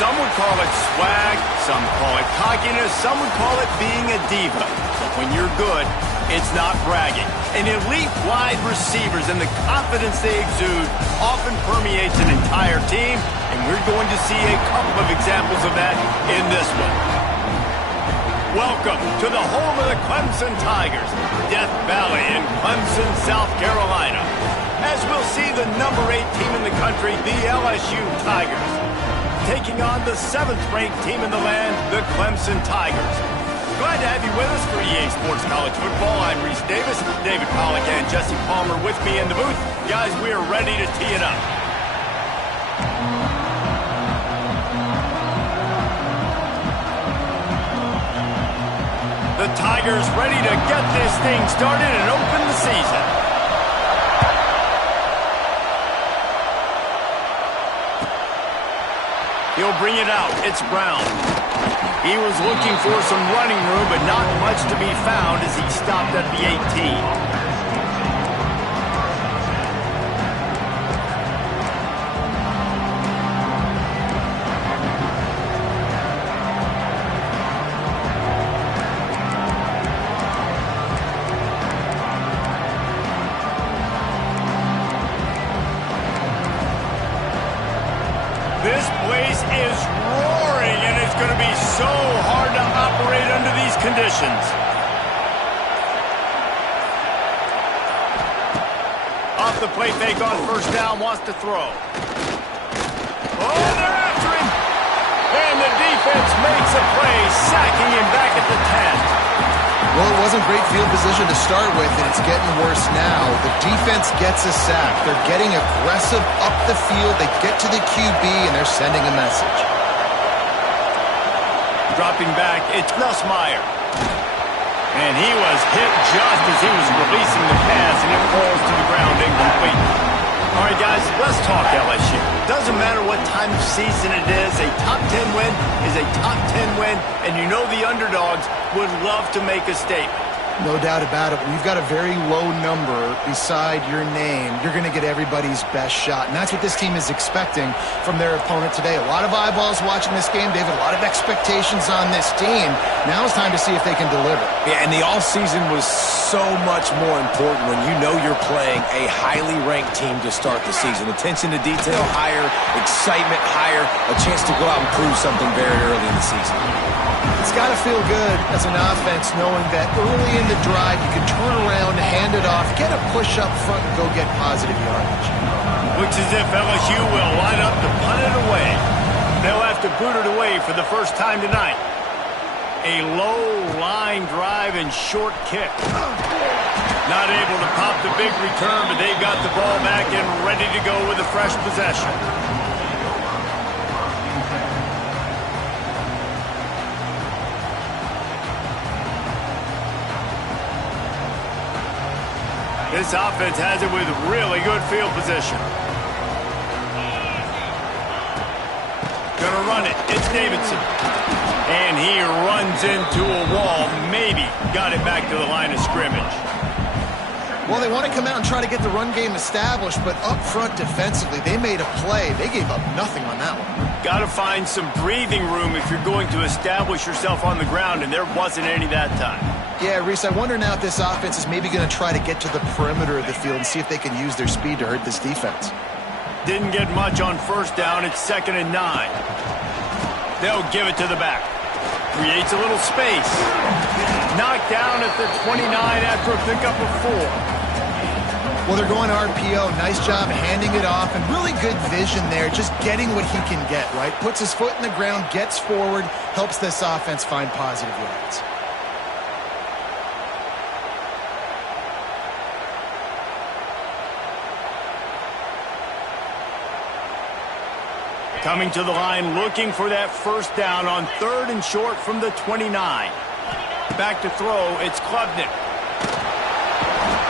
Some would call it swag, some call it cockiness, some would call it being a diva. But when you're good, it's not bragging. And elite wide receivers and the confidence they exude often permeates an entire team, and we're going to see a couple of examples of that in this one. Welcome to the home of the Clemson Tigers, Death Valley in Clemson, South Carolina. As we'll see the number 8 team in the country, the LSU Tigers, taking on the 7th-ranked team in the land, the Clemson Tigers. Glad to have you with us for EA Sports College Football. I'm Reese Davis, David Pollack, and Jesse Palmer with me in the booth. Guys, we are ready to tee it up. The Tigers ready to get this thing started and open the season. He'll bring it out. It's Brown. He was looking for some running room, but not much to be found as he stopped at the 18. This place is roaring, and it's going to be so hard to operate under these conditions. Off the play fake on first down, wants to throw. Oh, they're after him. And the defense makes a play, sacking him back at the 10. Well, it wasn't great field position to start with, and it's getting worse now. The defense gets a sack. They're getting aggressive up the field. They get to the QB, and they're sending a message. Dropping back, it's Nussmeier. And he was hit just as he was releasing the pass, and it falls to the ground incomplete. All right, guys, let's talk LSU. Doesn't matter what time of season it is, a top 10 win is a top 10 win, and you know the underdogs would love to make a statement. No doubt about it. When you've got a very low number beside your name, you're going to get everybody's best shot. And that's what this team is expecting from their opponent today. A lot of eyeballs watching this game. They have a lot of expectations on this team. Now it's time to see if they can deliver. Yeah, and the offseason was so much more important when you know you're playing a highly ranked team to start the season. Attention to detail higher, excitement higher, a chance to go out and prove something very early in the season. It's got to feel good as an offense knowing that early in the drive you can turn around, hand it off, get a push up front, and go get positive yardage. Looks as if LSU will line up to punt it away. They'll have to boot it away for the first time tonight. A low line drive and short kick. Not able to pop the big return, but they've got the ball back and ready to go with a fresh possession. This offense has it with really good field position. Gonna run it. It's Davidson. And he runs into a wall. Maybe got it back to the line of scrimmage. Well, they want to come out and try to get the run game established, but up front defensively, they made a play. They gave up nothing on that one. Got to find some breathing room if you're going to establish yourself on the ground, and there wasn't any that time. Yeah, Reese, I wonder now if this offense is maybe going to try to get to the perimeter of the field and see if they can use their speed to hurt this defense. Didn't get much on first down. It's 2nd and 9. They'll give it to the back. Creates a little space. Knocked down at the 29 after a pickup of 4. Well, they're going RPO. Nice job handing it off, and really good vision there, just getting what he can get, right? Puts his foot in the ground, gets forward, helps this offense find positive yards. Coming to the line, looking for that first down on 3rd and short from the 29. Back to throw, it's Klubnik.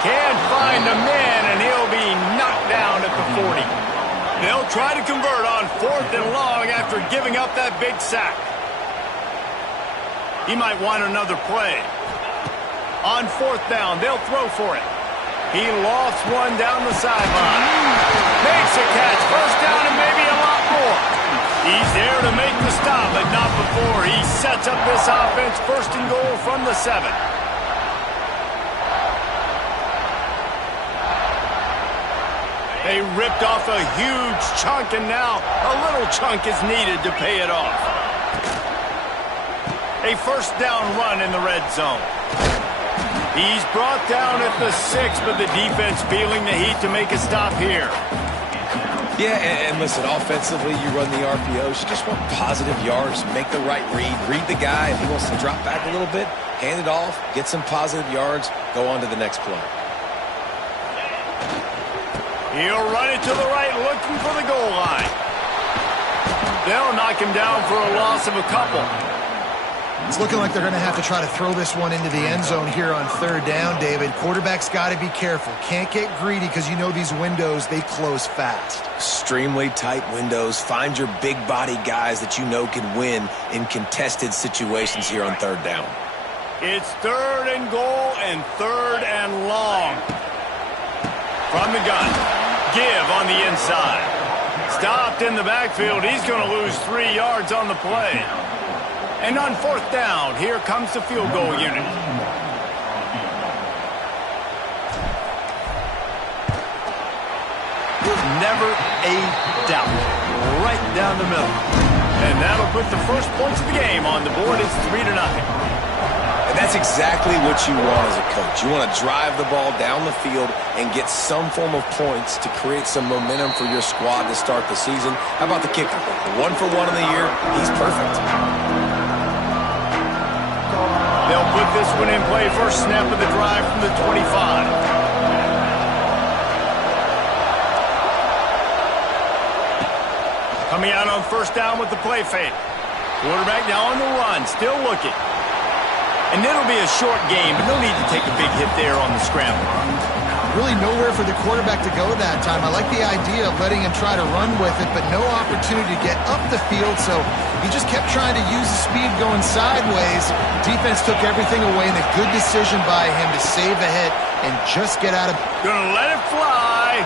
Can't find a man, and he'll be knocked down at the 40. They'll try to convert on 4th and long after giving up that big sack. He might want another play. On 4th down, they'll throw for it. He lofts one down the sideline. Makes a catch, first down and maybe a lot more. He's there to make the stop, but not before. He sets up this offense, 1st and goal from the 7. They ripped off a huge chunk, and now a little chunk is needed to pay it off. A 1st down run in the red zone. He's brought down at the 6, but the defense feeling the heat to make a stop here. Yeah, and listen, offensively, you run the RPOs. You just want positive yards, make the right read the guy. If he wants to drop back a little bit, hand it off, get some positive yards, go on to the next play. He'll run it to the right, looking for the goal line. They'll knock him down for a loss of a couple. It's looking like they're going to have to try to throw this one into the end zone here on 3rd down, David. Quarterback's got to be careful. Can't get greedy because you know these windows, they close fast. Extremely tight windows. Find your big body guys that you know can win in contested situations here on 3rd down. It's 3rd and goal and 3rd and long. From the gun. Give on the inside. Stopped in the backfield. He's going to lose 3 yards on the play. And on 4th down, here comes the field goal unit. Never a doubt. Right down the middle. And that'll put the first points of the game on the board. It's 3-0. And that's exactly what you want as a coach. You want to drive the ball down the field and get some form of points to create some momentum for your squad to start the season. How about the kicker? 1 for 1 in the year. He's perfect. They'll put this one in play. First snap of the drive from the 25. Coming out on 1st down with the play fake. Quarterback now on the run, still looking. And it'll be a short game, but no need to take a big hit there on the scramble. Really nowhere for the quarterback to go that time. I like the idea of letting him try to run with it, but no opportunity to get up the field, so he just kept trying to use the speed going sideways. Defense took everything away, and a good decision by him to save a hit and just get out of... Gonna let it fly.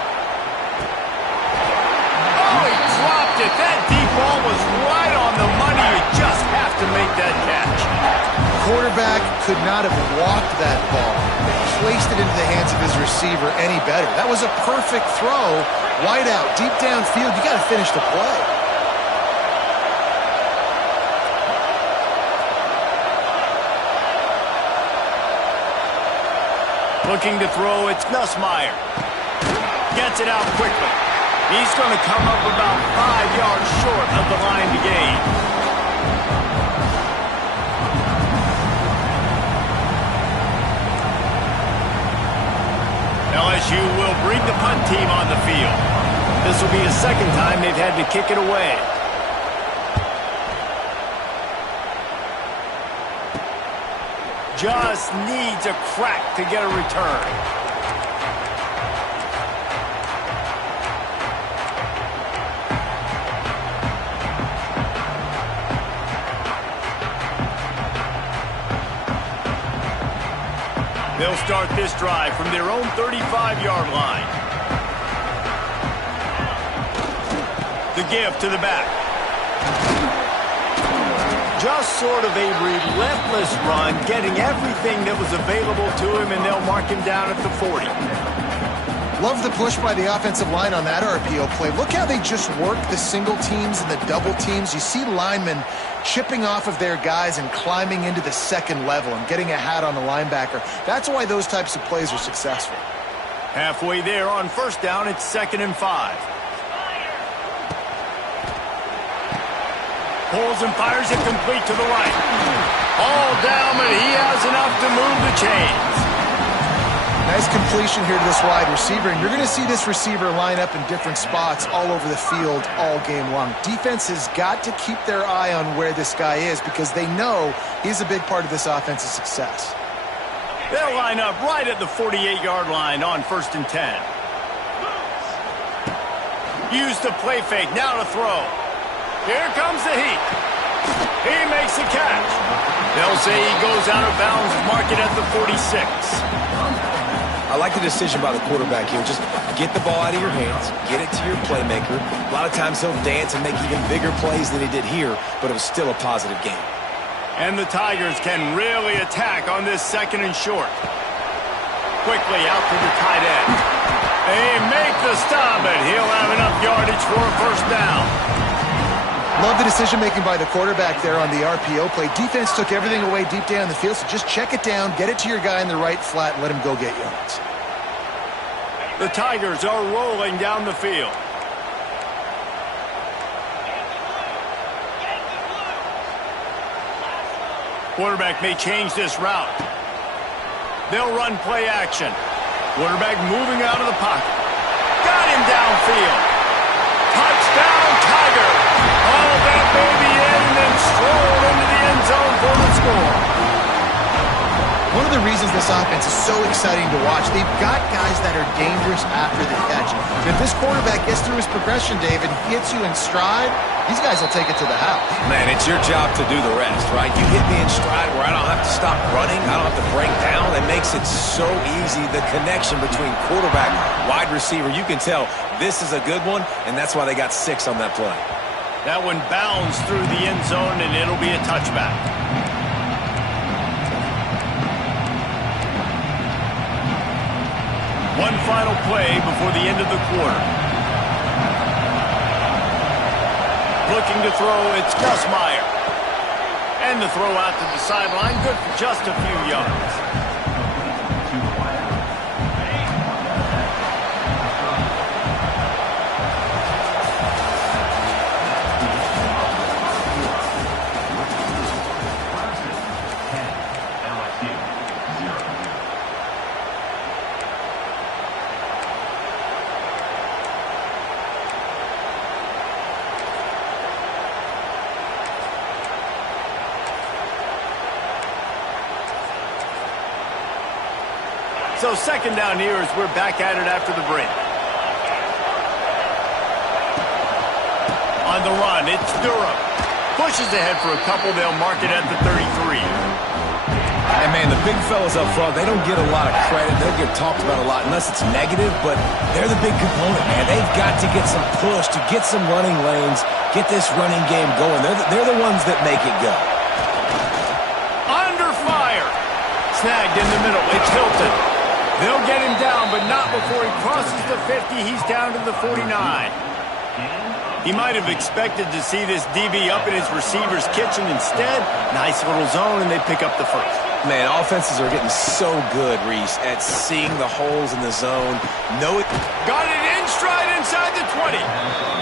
Oh, he dropped it. That deep ball was right on the money. You just have to make that catch. Quarterback could not have walked that ball, placed it into the hands of his receiver any better. That was a perfect throw. Wide out, deep downfield. You got to finish the play. Looking to throw, it's Nussmeier. Gets it out quickly. He's going to come up about 5 yards short of the line to gain. LSU will bring the punt team on the field. This will be the 2nd time they've had to kick it away. Just needs a crack to get a return. They'll start this drive from their own 35-yard line. The give to the back. Just sort of a relentless run, getting everything that was available to him, and they'll mark him down at the 40. Love the push by the offensive line on that RPO play. Look how they just work the single teams and the double teams. You see linemen chipping off of their guys and climbing into the 2nd level and getting a hat on the linebacker. That's why those types of plays are successful. Halfway there on 1st down, it's 2nd and 5. Pulls and fires it complete to the right. All down, but he has enough to move the chains. Nice completion here to this wide receiver, and you're going to see this receiver line up in different spots all over the field all game long. Defense has got to keep their eye on where this guy is because they know he's a big part of this offense's success. They'll line up right at the 48-yard line on 1st and 10. Use the play fake, now to throw. Here comes the heat. He makes the catch. They'll say he goes out of bounds, mark it at the 46. I like the decision by the quarterback here. Just get the ball out of your hands, get it to your playmaker. A lot of times he'll dance and make even bigger plays than he did here, but it was still a positive game. And the Tigers can really attack on this 2nd and short. Quickly out to the tight end. They make the stop, and he'll have enough yardage for a 1st down. Love the decision-making by the quarterback there on the RPO play. Defense took everything away deep down the field, so just check it down, get it to your guy in the right flat, and let him go get yards. The Tigers are rolling down the field. Quarterback may change this route. They'll run play action. Quarterback moving out of the pocket. Got him downfield. Touchdown, Tiger. All that baby in and then strolled into the end zone for the score. One of the reasons this offense is so exciting to watch, they've got guys that are dangerous after the catch. And if this quarterback gets through his progression, David, hits you in stride, these guys will take it to the house. Man, it's your job to do the rest, right? You hit me in stride where I don't have to stop running, I don't have to break down. It makes it so easy, the connection between quarterback, wide receiver. You can tell this is a good one, and that's why they got 6 on that play. That one bounds through the end zone, and it'll be a touchback. One final play before the end of the quarter. Looking to throw, it's Gus Meyer. And the throw out to the sideline, good for just a few yards. So 2nd down here as we're back at it after the break. On the run, it's Durham. Pushes ahead for a couple. They'll mark it at the 33. And, man, the big fellas up front, they don't get a lot of credit. They don't get talked about a lot unless it's negative, but they're the big component, man. They've got to get some push, to get some running lanes, get this running game going. They're the ones that make it go. Under fire. Snagged in the middle. It's Hilton. They'll get him down, but not before he crosses the 50. He's down to the 49. He might have expected to see this DB up in his receiver's kitchen. Instead, nice little zone, and they pick up the 1st. Man, offenses are getting so good, Reese, at seeing the holes in the zone. Got it in stride inside the 20.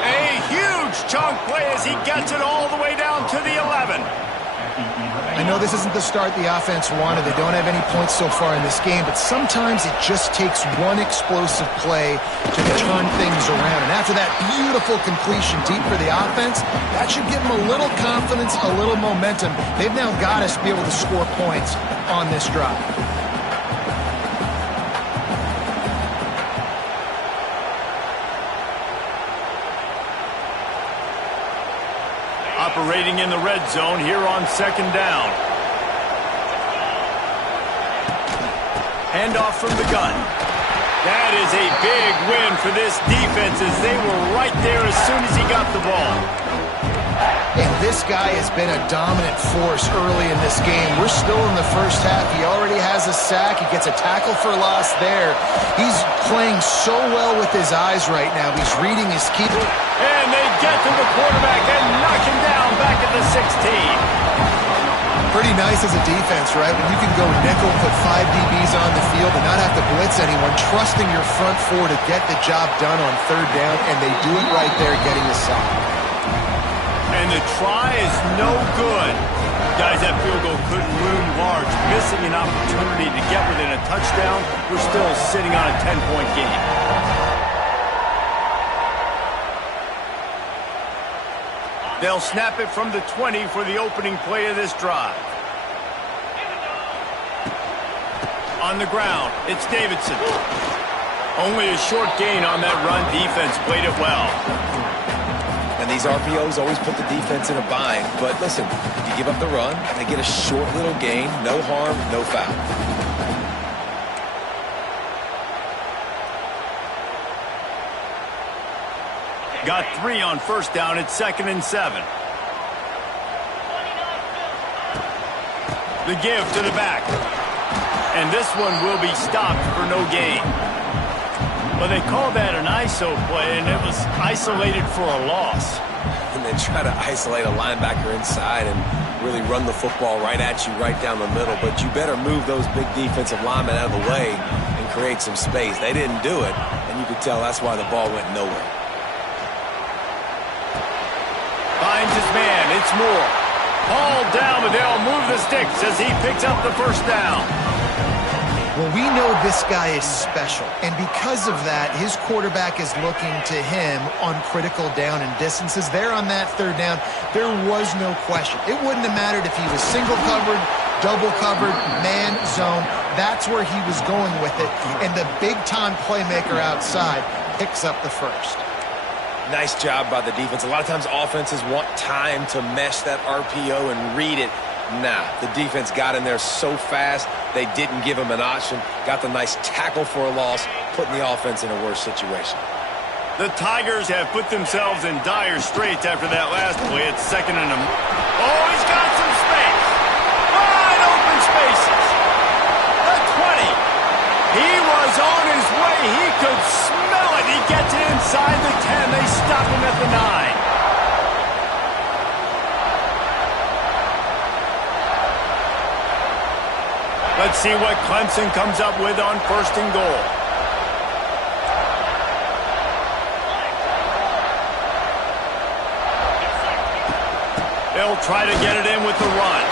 A huge chunk play as he gets it all the way down to the 11. I know this isn't the start the offense wanted. They don't have any points so far in this game, but sometimes it just takes one explosive play to turn things around. And after that beautiful completion deep for the offense, that should give them a little confidence, a little momentum. They've now got us to be able to score points on this drive. Operating in the red zone here on 2nd down. Handoff from the gun. That is a big win for this defense as they were right there as soon as he got the ball. And this guy has been a dominant force early in this game. We're still in the 1st half. He already has a sack. He gets a tackle for loss there. He's playing so well with his eyes right now. He's reading his keeper. And they get to the quarterback and knock him down back at the 16. Pretty nice as a defense, right? When you can go nickel, put 5 DBs on the field and not have to blitz anyone, trusting your front 4 to get the job done on 3rd down, and they do it right there, getting a sack. And the try is no good. Guys, that field goal could loom large. Missing an opportunity to get within a touchdown. We're still sitting on a 10-point game. They'll snap it from the 20 for the opening play of this drive. On the ground, it's Davidson. Only a short gain on that run. Defense played it well. And these RPOs always put the defense in a bind. But listen, if you give up the run and they get a short little gain, no harm, no foul. Got 3 on first down. It's 2nd and 7. The give to the back. And this one will be stopped for no gain. Well, they called that an ISO play, and it was isolated for a loss. And they try to isolate a linebacker inside and really run the football right at you, right down the middle. But you better move those big defensive linemen out of the way and create some space. They didn't do it, and you could tell that's why the ball went nowhere. Finds his man. It's Moore. Ball down, but they'll move the sticks as he picks up the first down. Well, we know this guy is special, and because of that, his quarterback is looking to him on critical down and distances. There on that third down, there was no question. It wouldn't have mattered if he was single covered, double covered, man, zone. That's where he was going with it, and the big-time playmaker outside picks up the first. Nice job by the defense. A lot of times offenses want time to mesh that RPO and read it. Nah, the defense got in there so fast, they didn't give him an option. Got the nice tackle for a loss, putting the offense in a worse situation. The Tigers have put themselves in dire straits after that last play. It's 2nd and Oh, he's got some space. Wide open spaces. The 20. He was on his way. He could smell it. He gets it inside the 10. They stop him at the 9. Let's see what Clemson comes up with on 1st and goal. They'll try to get it in with the run.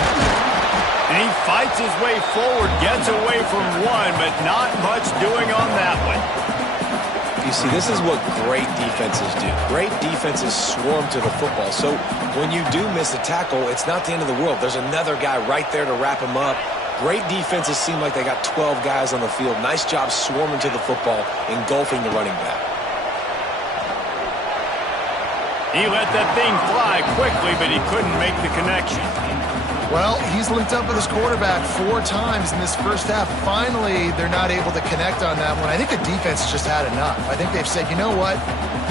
And he fights his way forward, gets away from one, but not much doing on that one. You see, this is what great defenses do. Great defenses swarm to the football. So when you do miss a tackle, it's not the end of the world. There's another guy right there to wrap him up. Great defenses seem like they got 12 guys on the field. Nice job swarming to the football, engulfing the running back. He let that thing fly quickly, but he couldn't make the connection. Well, he's linked up with his quarterback 4 times in this first half. Finally, they're not able to connect on that one. I think the defense just had enough. I think they've said, you know what?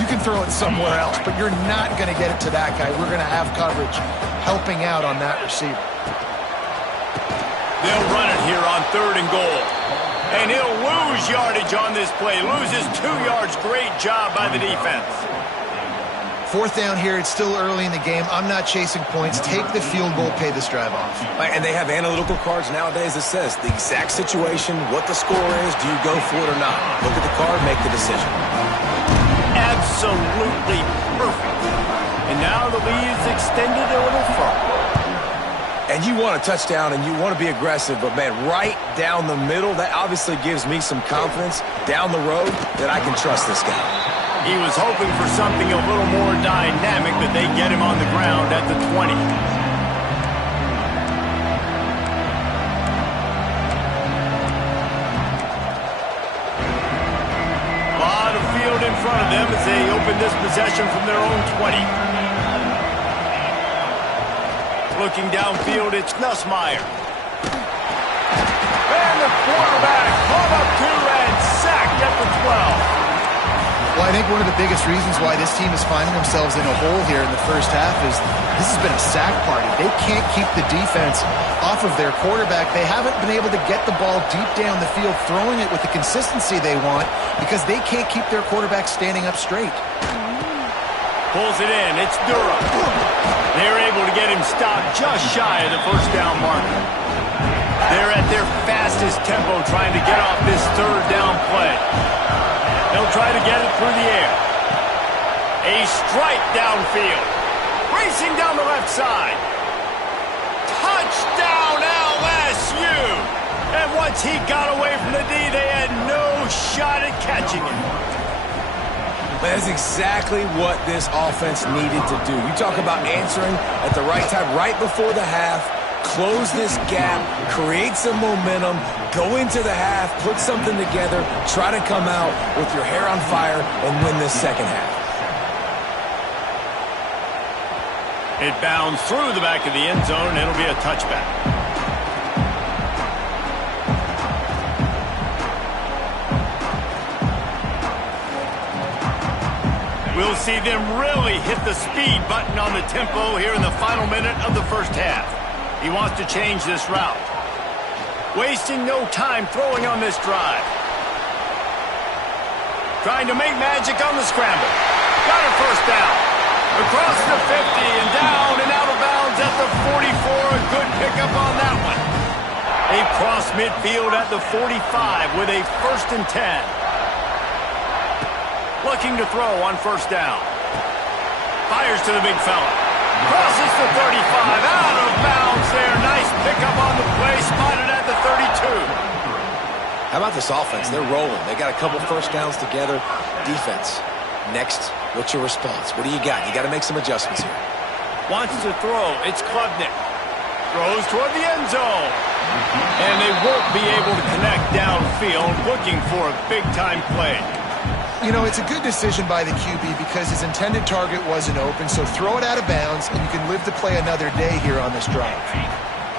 You can throw it somewhere else, but you're not going to get it to that guy. We're going to have coverage helping out on that receiver. They'll run it here on 3rd and goal. And he'll lose yardage on this play. Loses 2 yards. Great job by the defense. 4th down here. It's still early in the game. I'm not chasing points. Take the field goal, pay this drive off. And they have analytical cards nowadays that says the exact situation, what the score is, do you go for it or not? Look at the card, make the decision. Absolutely perfect. And now the lead is extended a little further. And you want a touchdown and you want to be aggressive, but, man, right down the middle, that obviously gives me some confidence down the road that I can trust this guy. He was hoping for something a little more dynamic, but they get him on the ground at the 20. A lot of field in front of them as they open this possession from their own 20. Looking downfield, it's Nussmeier. And the quarterback caught up to and sacked at the 12. Well, I think one of the biggest reasons why this team is finding themselves in a hole here in the first half is this has been a sack party. They can't keep the defense off of their quarterback. They haven't been able to get the ball deep down the field, throwing it with the consistency they want because they can't keep their quarterback standing up straight. Pulls it in. It's Durham. They're able to get him stopped just shy of the first down marker. They're at their fastest tempo trying to get off this 3rd down play. They'll try to get it through the air. A strike downfield. Racing down the left side. Touchdown LSU! And once he got away from the D, they had no shot at catching him. That's exactly what this offense needed to do. You talk about answering at the right time, right before the half, close this gap, create some momentum, go into the half, put something together, try to come out with your hair on fire and win this second half. It bounds through the back of the end zone, and it'll be a touchback. We'll see them really hit the speed button on the tempo here in the final minute of the first half. He wants to change this route. Wasting no time throwing on this drive. Trying to make magic on the scramble. Got a first down. Across the 50 and down and out of bounds at the 44. A good pickup on that one. They cross midfield at the 45 with a 1st and 10. Looking to throw on first down. Fires to the big fella. Crosses the 35. Out of bounds there. Nice pickup on the play. Spotted at the 32. How about this offense? They're rolling. They got a couple first downs together. Defense. Next, what's your response? What do you got? You got to make some adjustments here. Wants to throw. It's Klubnik. Throws toward the end zone. And they won't be able to connect downfield, looking for a big-time play. You know, it's a good decision by the QB because his intended target wasn't open, so throw it out of bounds, and you can live to play another day here on this drive.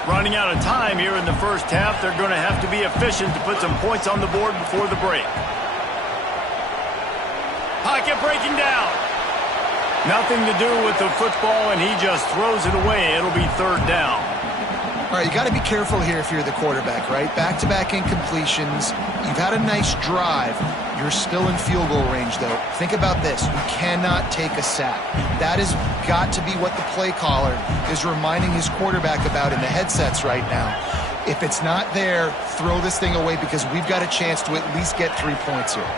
Running out of time here in the first half, they're going to have to be efficient to put some points on the board before the break. Pocket breaking down. Nothing to do with the football, and he just throws it away. It'll be 3rd down. All right, you got to be careful here if you're the quarterback, right? Back-to-back incompletions. You've had a nice drive. You're still in field goal range, though. Think about this. You cannot take a sack. That has got to be what the play caller is reminding his quarterback about in the headsets right now. If it's not there, throw this thing away because we've got a chance to at least get 3 points here.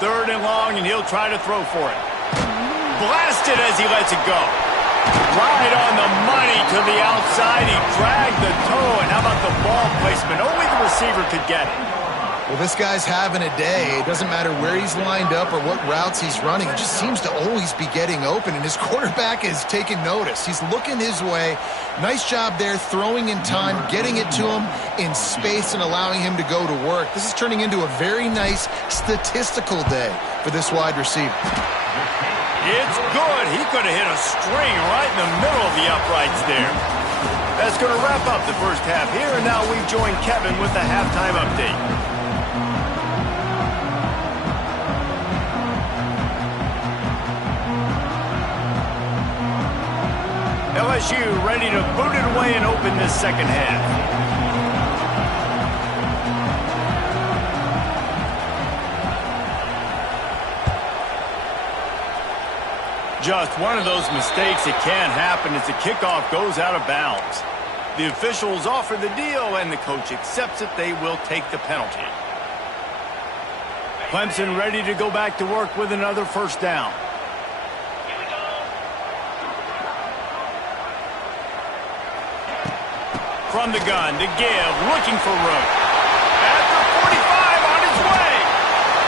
Third and long, and he'll try to throw for it. Blasted as he lets it go. Right on the money to the outside. He dragged the toe, and how about the ball placement? Only the receiver could get it. Well, this guy's having a day. It doesn't matter where he's lined up or what routes he's running. It just seems to always be getting open, and his quarterback is taking notice. He's looking his way. Nice job there, throwing in time, getting it to him in space and allowing him to go to work. This is turning into a very nice statistical day for this wide receiver. It's good. He could have hit a string right in the middle of the uprights there. That's going to wrap up the first half here, and now we join Kevin with the halftime update. LSU ready to boot it away and open this second half. Just one of those mistakes that can happen as the kickoff goes out of bounds. The officials offer the deal, and the coach accepts it. They will take the penalty. Clemson ready to go back to work with another first down. From the gun to give, looking for room. At the 45 on his way.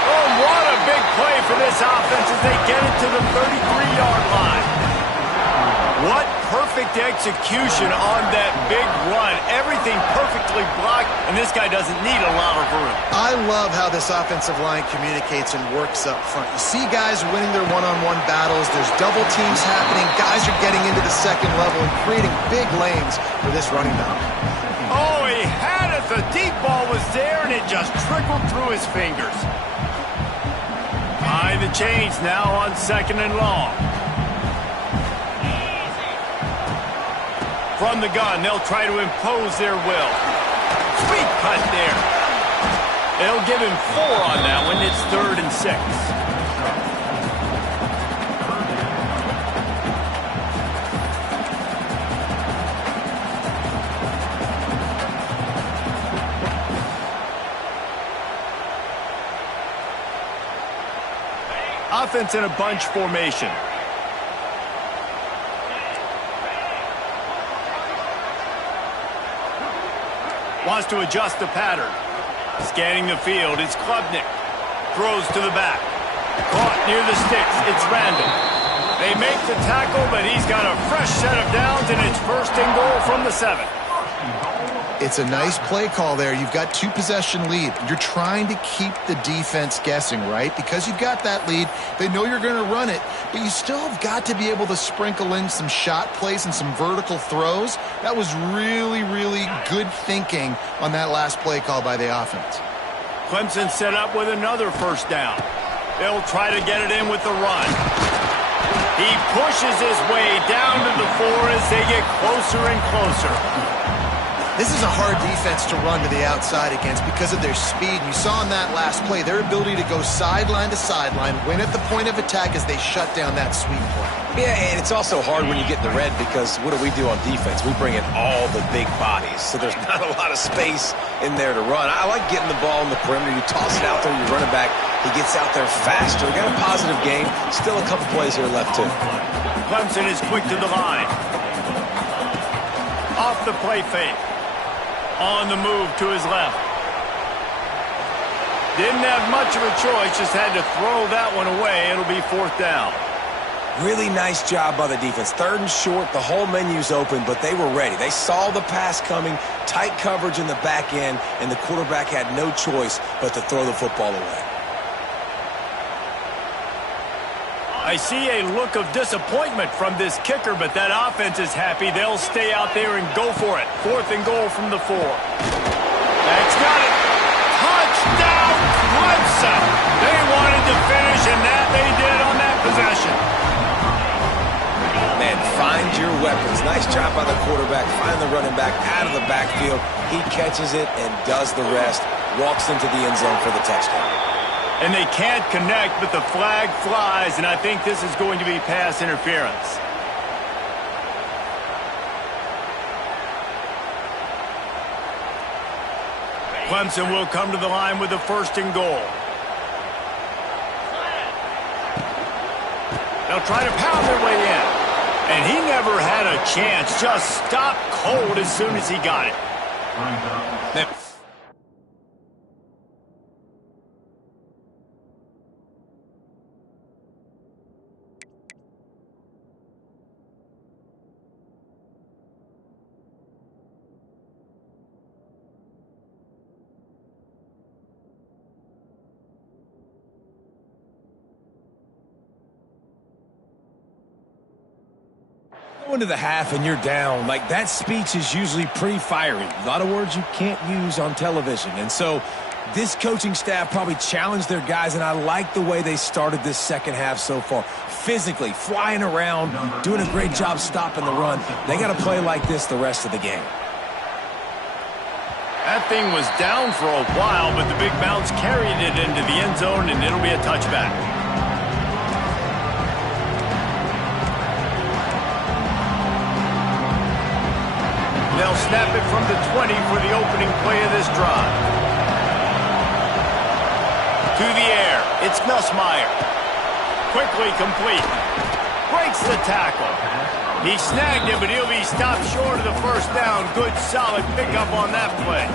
Oh, what a big play for this offense as they get it to the 33-yard line. What perfect execution on that big run. Everything perfectly blocked, and this guy doesn't need a lot of room. I love how this offensive line communicates and works up front. You see guys winning their one-on-one battles. There's double teams happening. Guys are getting into the second level and creating big lanes for this running back. Oh, he had it. The deep ball was there, and it just trickled through his fingers. Behind the chains now on 2nd and long. From the gun, they'll try to impose their will. Sweet cut there. They'll give him 4 on that one. It's 3rd and 6. Offense in a bunch formation. Wants to adjust the pattern. Scanning the field, it's Klubnik. Throws to the back. Caught near the sticks, it's Randall. They make the tackle, but he's got a fresh set of downs, and it's 1st and goal from the 7. It's a nice play call there. You've got 2-possession lead. You're trying to keep the defense guessing, right? Because you've got that lead, they know you're going to run it, but you still have got to be able to sprinkle in some shot plays and some vertical throws. That was really, really good thinking on that last play call by the offense. Clemson set up with another first down. They'll try to get it in with the run. He pushes his way down to the 4 as they get closer and closer. This is a hard defense to run to the outside against because of their speed. You saw in that last play their ability to go sideline to sideline, win at the point of attack as they shut down that sweep play. Yeah, and it's also hard when you get the red because what do on defense? We bring in all the big bodies, so there's not a lot of space in there to run. I like getting the ball in the perimeter. You toss it out there, you run it back. He gets out there faster. We got a positive game. Still a couple plays here left, too. Clemson is quick to the line. Off the play fake. On the move to his left. Didn't have much of a choice, just had to throw that one away. It'll be 4th down. Really nice job by the defense. 3rd and short, the whole menu's open, but they were ready. They saw the pass coming, tight coverage in the back end, and the quarterback had no choice but to throw the football away. I see a look of disappointment from this kicker, but that offense is happy. They'll stay out there and go for it. 4th and goal from the 4. That's got it. Touchdown, Clemson. They wanted to finish, and that they did on that possession. Man, find your weapons. Nice job by the quarterback. Find the running back out of the backfield. He catches it and does the rest. Walks into the end zone for the touchdown. And they can't connect, but the flag flies, and I think this is going to be pass interference. Clemson will come to the line with the 1st and goal. They'll try to pound their way in. And he never had a chance. Just stopped cold as soon as he got it. Into the half and you're down. Like, that speech is usually pretty fiery. A lot of words you can't use on television. And so this coaching staff probably challenged their guys, and I like the way they started this second half so far. Physically, flying around, doing a great job stopping the run. They got to play like this the rest of the game. That thing was down for a while, but the big bounce carried it into the end zone, and it'll be a touchback. They'll snap it from the 20 for the opening play of this drive. To the air, it's Nussmeier. Quickly complete. Breaks the tackle. He snagged it, but he'll be stopped short of the 1st down. Good, solid pickup on that play.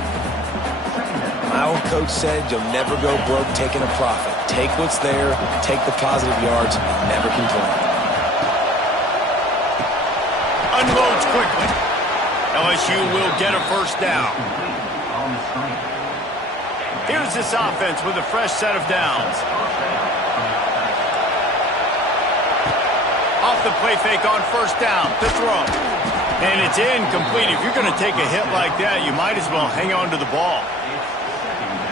My old coach said you'll never go broke taking a profit. Take what's there, take the positive yards, and never complain. Unloads quickly. LSU will get a 1st down. Here's this offense with a fresh set of downs. Off the play fake on 1st down to throw. And it's incomplete. If you're going to take a hit like that, you might as well hang on to the ball.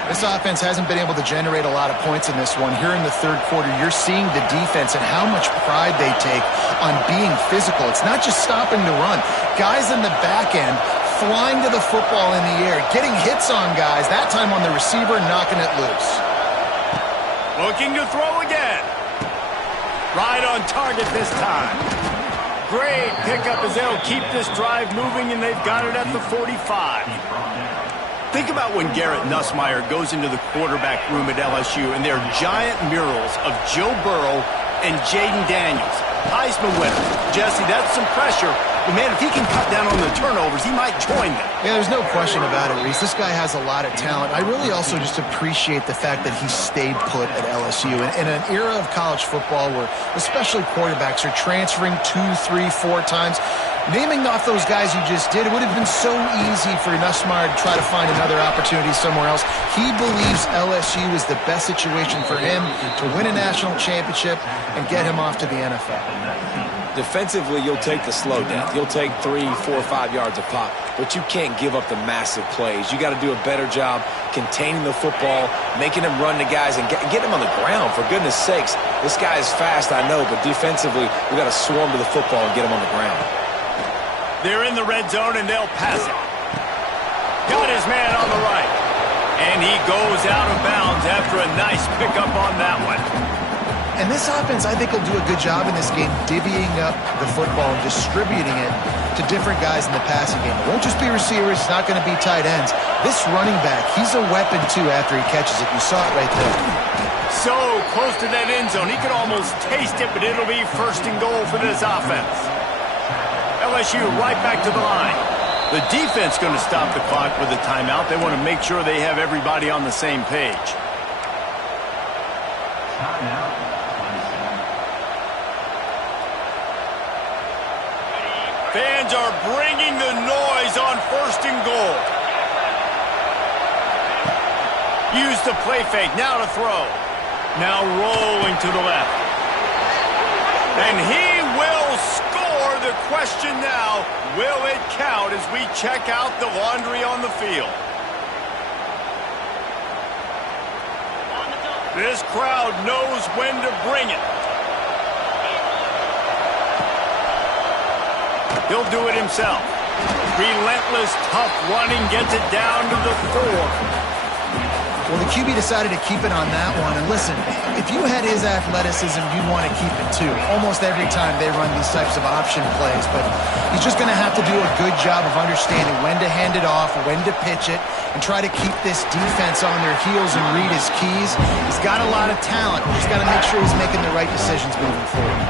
This offense hasn't been able to generate a lot of points in this one. Here in the 3rd quarter, you're seeing the defense and how much pride they take on being physical. It's not just stopping to run. Guys in the back end flying to the football in the air, getting hits on guys, that time on the receiver, knocking it loose. Looking to throw again. Right on target this time. Great pickup as they'll keep this drive moving, and they've got it at the 45. Think about when Garrett Nussmeier goes into the quarterback room at LSU and there are giant murals of Joe Burrow and Jaden Daniels. Heisman winner. Jesse, that's some pressure. But, man, if he can cut down on the turnovers, he might join them. Yeah, there's no question about it, Reese. This guy has a lot of talent. I really also just appreciate the fact that he stayed put at LSU. In an era of college football where especially quarterbacks are transferring 2, 3, 4 times, naming off those guys you just did, it would have been so easy for Nussmeier to try to find another opportunity somewhere else. He believes LSU is the best situation for him to win a national championship and get him off to the NFL. Defensively, you'll take the slow death. You'll take 3, 4, 5 yards a pop, but you can't give up the massive plays. You got to do a better job containing the football, making him run to guys, and get him on the ground, for goodness sakes. This guy is fast, I know, but defensively, we got to swarm to the football and get him on the ground. They're in the red zone, and they'll pass it. Got his man on the right. And he goes out of bounds after a nice pickup on that one. And this offense, I think, will do a good job in this game divvying up the football and distributing it to different guys in the passing game. It won't just be receivers. It's not going to be tight ends. This running back, he's a weapon, too, after he catches it. You saw it right there. So close to that end zone. He could almost taste it, but it'll be first and goal for this offense. LSU right back to the line. The defense going to stop the clock with a timeout. They want to make sure they have everybody on the same page. Fans are bringing the noise on first and goal. Use the play fake. Now to throw. Now rolling to the left. And he will score. The question now, will it count as we check out the laundry on the field? This crowd knows when to bring it. He'll do it himself. Relentless, tough running, gets it down to the 4. Well, the QB decided to keep it on that one. And listen, if you had his athleticism, you'd want to keep it too. Almost every time they run these types of option plays. But he's just going to have to do a good job of understanding when to hand it off, when to pitch it, and try to keep this defense on their heels and read his keys. He's got a lot of talent. Just got to make sure he's making the right decisions moving forward.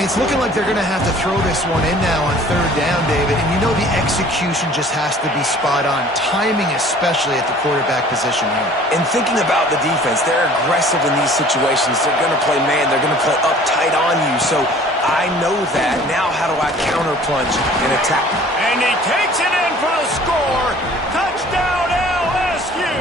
It's looking like they're going to have to throw this one in now on third down, David. And you know the execution just has to be spot on. Timing especially at the quarterback position here. And thinking about the defense, they're aggressive in these situations. They're going to play man. They're going to play up tight on you. So I know that. Now how do I counterpunch and attack? And he takes it in for the score. Touchdown LSU.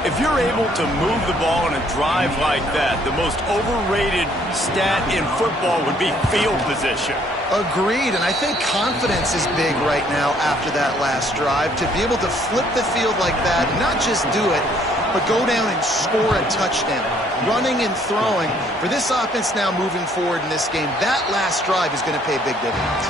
If you're able to move the ball in a drive like that, the most overrated stat in football would be field position. Agreed, and I think confidence is big right now after that last drive. To be able to flip the field like that, not just do it, but go down and score a touchdown. Running and throwing. For this offense now moving forward in this game, that last drive is going to pay big dividends.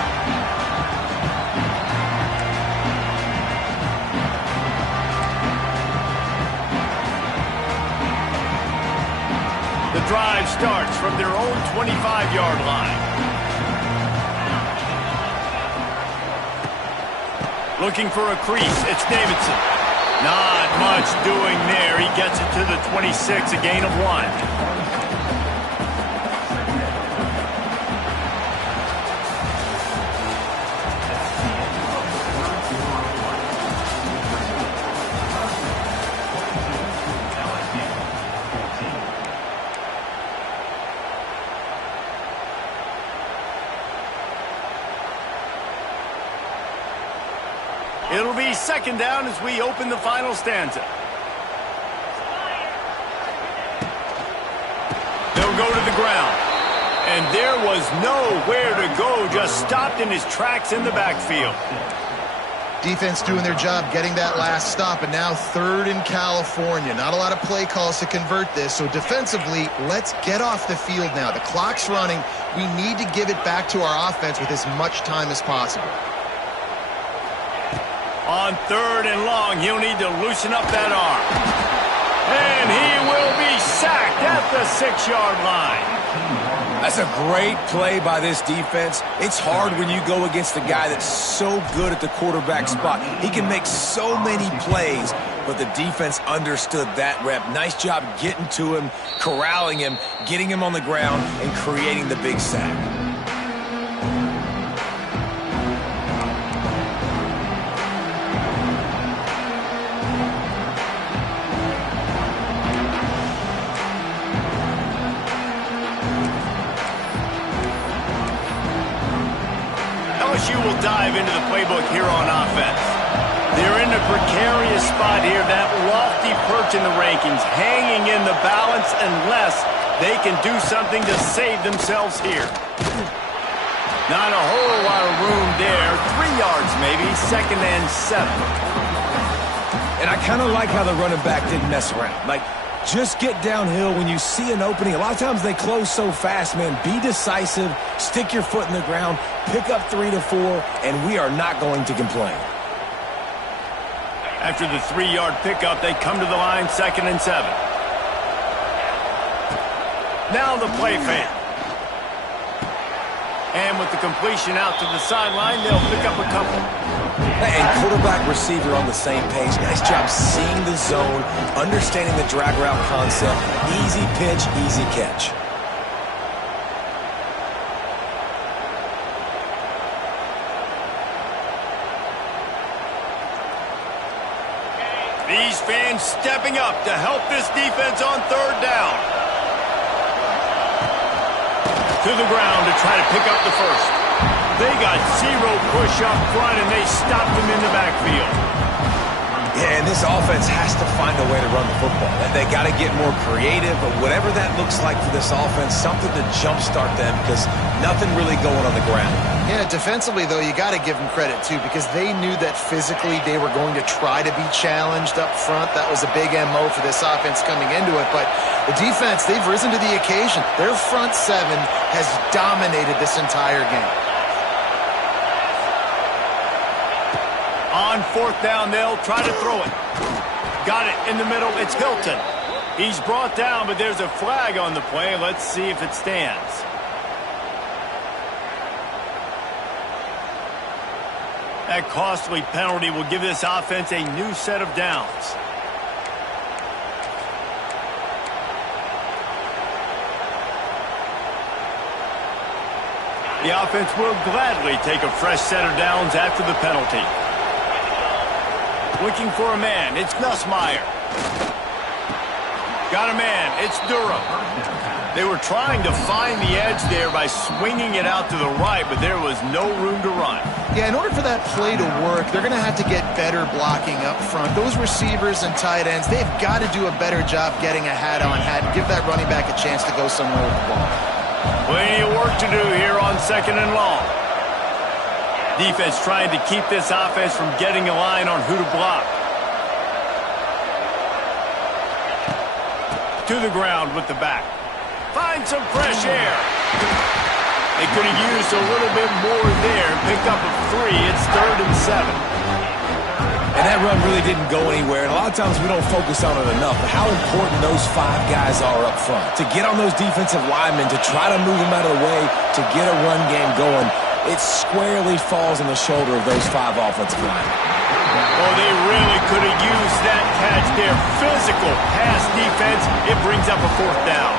The drive starts from their own 25-yard line. Looking for a crease. It's Davidson. Not much doing there. He gets it to the 26, a gain of 1. It'll be second down as we open the final stanza. They'll go to the ground. And there was nowhere to go, just stopped in his tracks in the backfield. Defense doing their job getting that last stop, and now third in California. Not a lot of play calls to convert this, so defensively, let's get off the field now. The clock's running. We need to give it back to our offense with as much time as possible. On third and long, he'll need to loosen up that arm. And he will be sacked at the 6-yard line. That's a great play by this defense. It's hard when you go against a guy that's so good at the quarterback spot. He can make so many plays, but the defense understood that rep. Nice job getting to him, corralling him, getting him on the ground, and creating the big sack. LSU will dive into the playbook here on offense. They're in a precarious spot here, that lofty perch in the rankings, hanging in the balance unless they can do something to save themselves here. Not a whole lot of room there. 3 yards maybe, 2nd and 7. And I kind of like how the running back didn't mess around. Like, just get downhill when you see an opening. A lot of times they close so fast, man. Be decisive, stick your foot in the ground, pick up 3 to 4, and we are not going to complain. After the 3-yard pickup, they come to the line, 2nd and 7. Now the play fake. And with the completion out to the sideline, they'll pick up a couple. And quarterback, receiver on the same page. Nice job seeing the zone, understanding the drag route concept. Easy pitch, easy catch. These fans stepping up to help this defense on 3rd down. To the ground to try to pick up the first. They got 0 push up front, and they stopped him in the backfield. Yeah, and this offense has to find a way to run the football. They got to get more creative, but whatever that looks like for this offense, something to jumpstart them because nothing really going on the ground. Yeah, defensively, though, you got to give them credit, too, because they knew that physically they were going to try to be challenged up front. That was a big MO for this offense coming into it. But the defense, they've risen to the occasion. Their front 7 has dominated this entire game. On 4th down, they'll try to throw it. Got it in the middle. It's Hilton. He's brought down, but there's a flag on the play. Let's see if it stands. That costly penalty will give this offense a new set of downs. The offense will gladly take a fresh set of downs after the penalty. Looking for a man, it's Nussmeier. Got a man, it's Durham. They were trying to find the edge there by swinging it out to the right, but there was no room to run. Yeah, in order for that play to work, they're going to have to get better blocking up front. Those receivers and tight ends, they've got to do a better job getting a hat-on-hat and give that running back a chance to go somewhere with the ball. Plenty of work to do here on 2nd and long. Defense trying to keep this offense from getting a line on who to block. To the ground with the back. Find some fresh air. They could have used a little bit more there. Pick up a 3. It's 3rd and 7. And that run really didn't go anywhere. And a lot of times we don't focus on it enough. But how important those 5 guys are up front. To get on those defensive linemen, to try to move them out of the way, to get a run game going. It squarely falls on the shoulder of those 5 offensive linemen. Oh, they really could have used that catch there. Physical pass defense. It brings up a 4th down.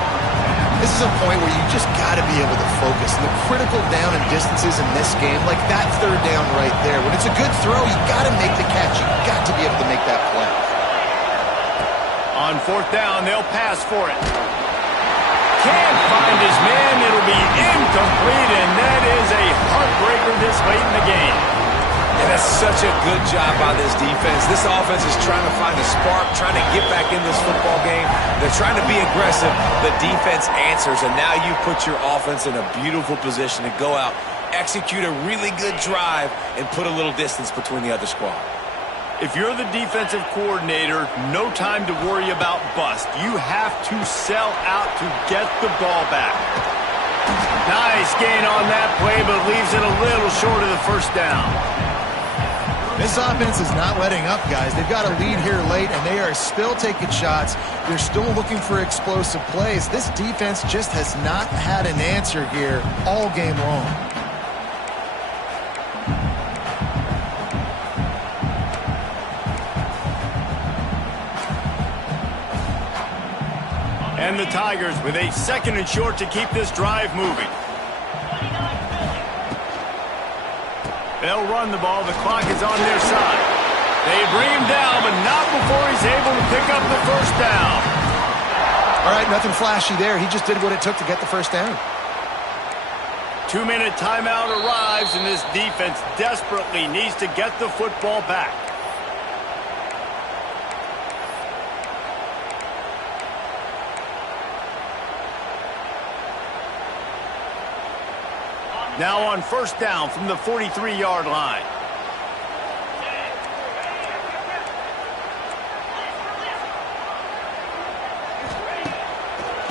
This is a point where you just got to be able to focus. And the critical down and distances in this game, like that 3rd down right there, when it's a good throw, you got to make the catch. You got to be able to make that play. On 4th down, they'll pass for it. Can't find his man. It'll be incomplete, and that is a heartbreaker this late in the game. And that's such a good job by this defense. This offense is trying to find a spark, trying to get back in this football game. They're trying to be aggressive. The defense answers, and now you put your offense in a beautiful position to go out, execute a really good drive, and put a little distance between the other squad. If you're the defensive coordinator, no time to worry about bust. You have to sell out to get the ball back. Nice gain on that play, but leaves it a little short of the 1st down. This offense is not letting up, guys. They've got a lead here late, and they are still taking shots. They're still looking for explosive plays. This defense just has not had an answer here all game long. And the Tigers with a 2nd and short to keep this drive moving. They'll run the ball. The clock is on their side. They bring him down, but not before he's able to pick up the 1st down. All right, nothing flashy there. He just did what it took to get the 1st down. 2-minute timeout arrives, and this defense desperately needs to get the football back. Now on first down from the 43-yard line.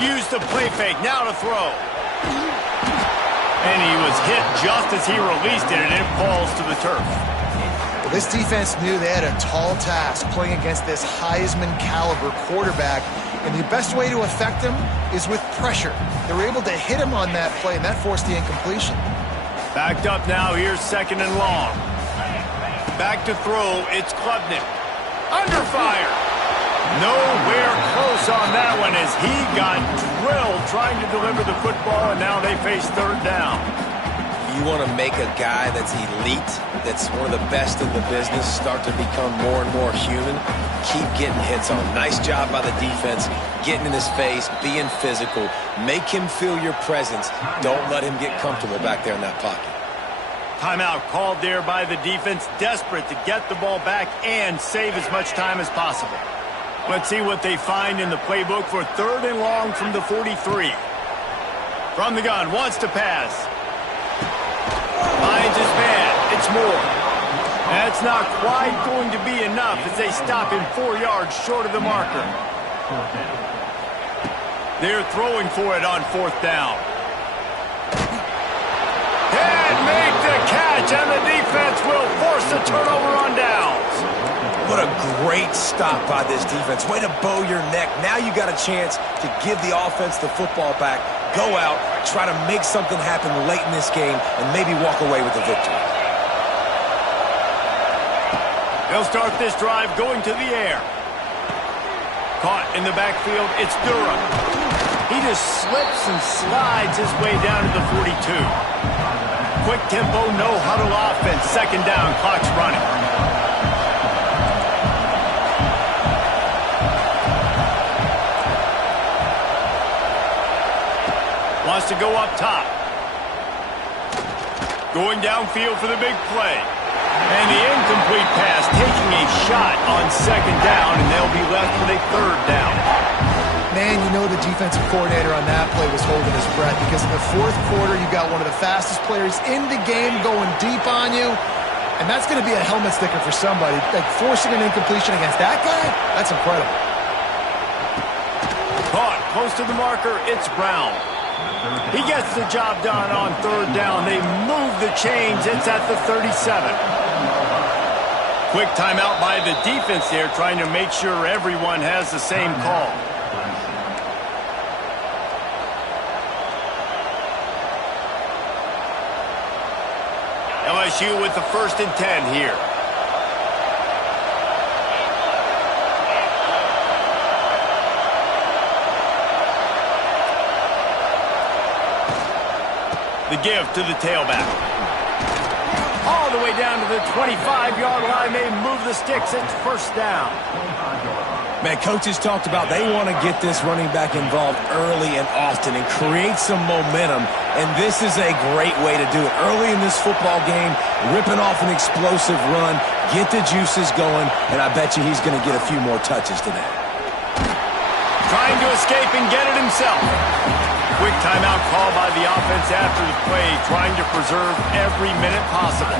Use the play fake, now to throw. And he was hit just as he released it, and it falls to the turf. Well, this defense knew they had a tall task playing against this Heisman-caliber quarterback, and the best way to affect him is with pressure. They were able to hit him on that play, and that forced the incompletion. Backed up now, here's second and long. Back to throw, it's Klubnik. Under fire. Nowhere close on that one as he got drilled trying to deliver the football, and now they face third down. You want to make a guy that's elite, that's one of the best in the business, start to become more and more human. Keep getting hits on him. Nice job by the defense, getting in his face, being physical. Make him feel your presence. Don't let him get comfortable back there in that pocket. Timeout called there by the defense, desperate to get the ball back and save as much time as possible. Let's see what they find in the playbook for third and long from the 43. From the gun, wants to pass. Finds his man. It's Moore. That's not quite going to be enough as they stop him 4 yards short of the marker. They're throwing for it on fourth down. And make the catch, and the defense will force a turnover on downs. What a great stop by this defense. Way to bow your neck. Now you got a chance to give the offense the football back, go out, try to make something happen late in this game, and maybe walk away with the victory. They'll start this drive going to the air. Caught in the backfield, it's Durham. He just slips and slides his way down to the 42. Quick tempo, no huddle offense. Second down, clock's running. Wants to go up top. Going downfield for the big play. And the incomplete pass, taking a shot on second down, and they'll be left with a third down. Man, you know the defensive coordinator on that play was holding his breath because in the fourth quarter, you got one of the fastest players in the game going deep on you, and that's going to be a helmet sticker for somebody. Like forcing an incompletion against that guy, that's incredible. Caught close to the marker, it's Brown. He gets the job done on third down. They move the chains. It's at the 37. Quick timeout by the defense there, trying to make sure everyone has the same call. LSU with the 1st and 10 here. The give to the tailback. All the way down to the 25-yard line. They move the sticks. It's first down. Man, coaches talked about they want to get this running back involved early and often and create some momentum, and this is a great way to do it. Early in this football game, ripping off an explosive run, get the juices going, and I bet you he's going to get a few more touches today. Trying to escape and get it himself. Quick timeout call by the offense after the play, trying to preserve every minute possible.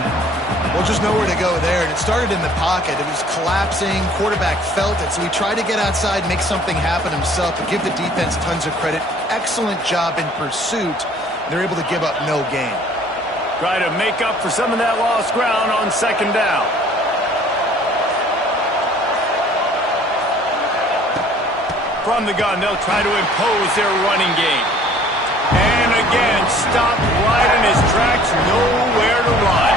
Well, just nowhere to go there, and it started in the pocket. It was collapsing. Quarterback felt it, so he tried to get outside, make something happen himself, but give the defense tons of credit. Excellent job in pursuit. They're able to give up no gain. Try to make up for some of that lost ground on second down. From the gun, they'll try to impose their running game. And again, stopped right in his tracks, nowhere to run.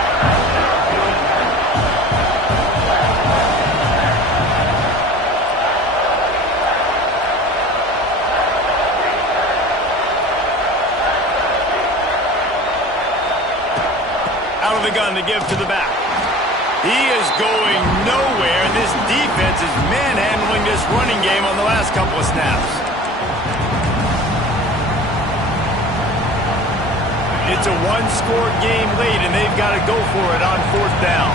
Out of the gun to give to the back. He is going nowhere. This defense is manhandling this running game on the last couple of snaps. It's a one-score game late, and they've got to go for it on fourth down.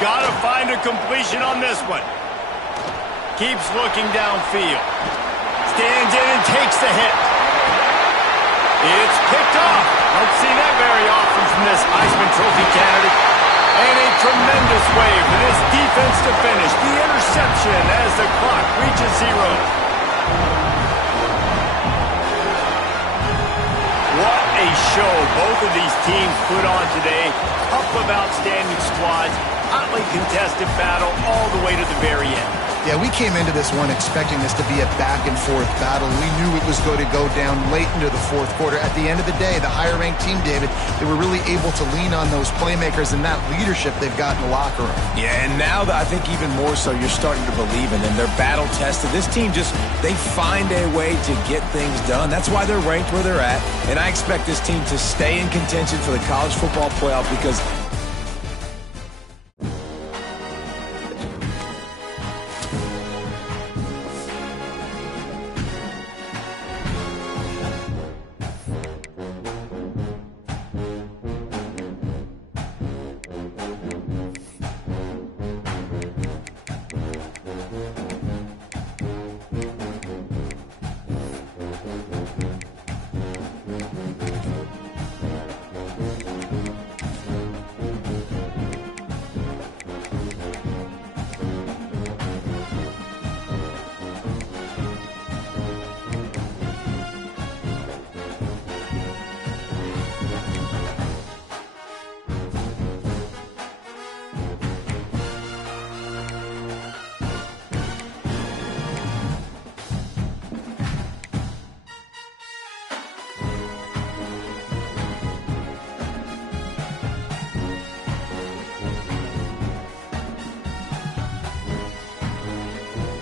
Got to find a completion on this one. Keeps looking downfield. Stands in and takes the hit. It's picked off. Don't see that very often from this Heisman Trophy candidate. And a tremendous way for this defense to finish. The interception as the clock reaches 0. What a show both of these teams put on today. Couple of outstanding squads. Hotly contested battle all the way to the very end. Yeah, we came into this one expecting this to be a back-and-forth battle. We knew it was going to go down late into the fourth quarter. At the end of the day, the higher-ranked team, David, they were really able to lean on those playmakers and that leadership they've got in the locker room. Yeah, and now I think even more so, you're starting to believe in them. They're battle-tested. This team they find a way to get things done. That's why they're ranked where they're at. And I expect this team to stay in contention for the college football playoff because